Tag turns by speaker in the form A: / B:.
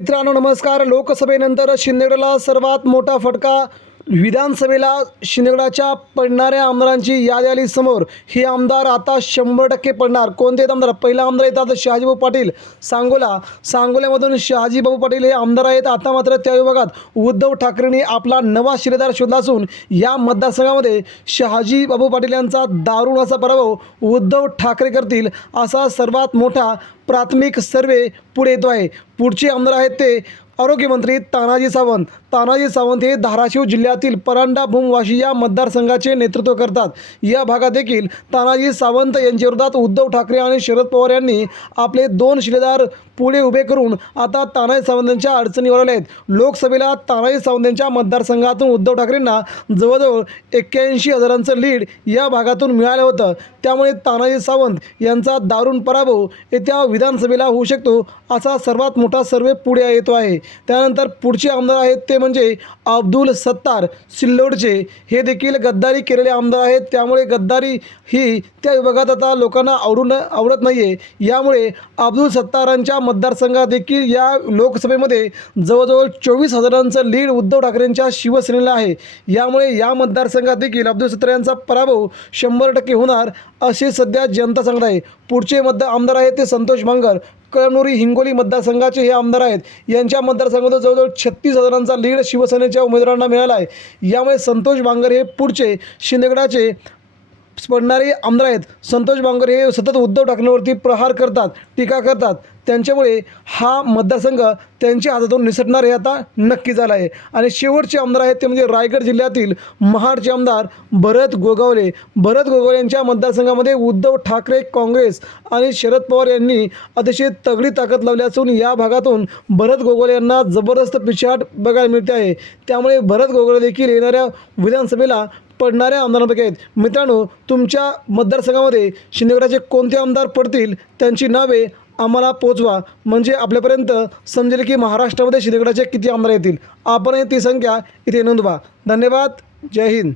A: मित्रांनो नमस्कार. लोकसभेनंतर शिंदेला सर्वात मोठा फटका विधानसभेला शिंदेगडाच्या पडणाऱ्या आमदारांची यादी आली समोर. हे आमदार आता शंभर टक्के पडणार. कोणते आमदार? पहिला आमदार येतात शहाजीभाऊ पाटील. सांगोला. सांगोल्यामधून शहाजीभाऊ पाटील हे आमदार आहेत. आता मात्र त्या विभागात उद्धव ठाकरेंनी आपला नवा शिलेदार शोधला असून या मतदारसंघामध्ये शहाजी बाबू पाटील यांचा दारुण असा पराभव उद्धव ठाकरे करतील असा सर्वात मोठा प्राथमिक सर्वे पुढे येतो आहे. पुढचे आमदार आहेत ते आरोग्यमंत्री तानाजी सावंत. तानाजी सावंत हे धाराशिव जिल्ह्यातील परांडा भूमवाशी या मतदारसंघाचे नेतृत्व करतात. या भागात देखील तानाजी सावंत यांच्या विरोधात उद्धव ठाकरे आणि शरद पवार यांनी आपले दोन शिलेदार पुढे उभे करून आता तानाजी सावंतांच्या अडचणीवर आल्या आहेत. लोकसभेला तानाजी सावंत यांच्या मतदारसंघातून उद्धव ठाकरेंना जवळजवळ एक्क्याऐंशी हजारांचं लीड या भागातून मिळालं होतं. त्यामुळे तानाजी सावंत यांचा दारुण पराभव येत्या विधानसभेला होऊ शकतो असा सर्वात मोठा सर्वे पुढे येतो आहे. त्यानंतर पुढचे आमदार आहेत ते म्हणजे अब्दुल सत्तार सिल्लोडचे. हे देखील गद्दारी केलेले आमदार आहेत. त्यामुळे गद्दारी ही त्या विभागात आता लोकांना आवडून आवडत नाही आहे यामुळे अब्दुल सत्तारांच्या मतदारसंघात देखील या लोकसभेमध्ये जवळजवळ चोवीस हजारांचं लीड उद्धव ठाकरेंच्या शिवसेनेला आहे. यामुळे या मतदारसंघात देखील अब्दुल सत्तार यांचा पराभव शंभर टक्के होणार असे सध्या जनता सांगत आहे. पुढचे मतदार आमदार आहेत ते संतोष भांगर कळमनुरी हिंगोली मतदारसंघाचे हे आमदार आहेत. यांच्या मतदारसंघात जवळजवळ छत्तीस हजारांचा लीड शिवसेनेच्या उमेदवारांना मिळाला आहे. यामुळे संतोष बांगर हे पुढचे शिंदेगडाचे पडणारे आमदार आहेत. संतोष बांगर हे सतत उद्धव ठाकरेंवरती प्रहार करतात टीका करतात. त्यांच्यामुळे हा मतदारसंघ त्यांच्या हातातून निसटणार हे आता नक्की झालं आहे. आणि शेवटचे आमदार आहेत ते म्हणजे रायगड जिल्ह्यातील महाडचे आमदार भरत गोगावले. भरत गोगावले यांच्या मतदारसंघामध्ये उद्धव ठाकरे काँग्रेस आणि शरद पवार यांनी अतिशय तगडी ताकद लावली असून या भागातून भरत गोगावले यांना जबरदस्त पिछाट बघायला मिळते आहे. त्यामुळे भरत गोगावले देखील येणाऱ्या विधानसभेला पडणाऱ्या आमदारांपैकी आहेत. मित्रांनो तुमच्या मतदारसंघामध्ये शिंदेगडाचे कोणते आमदार पडतील? त्यांची नावे आम्हाला पोचवा. म्हणजे आपल्यापर्यंत समजेल की महाराष्ट्रामध्ये शिंदेगडाचे किती आमदार येतील. आपणही ती संख्या इथे नोंदवा. धन्यवाद. जय हिंद.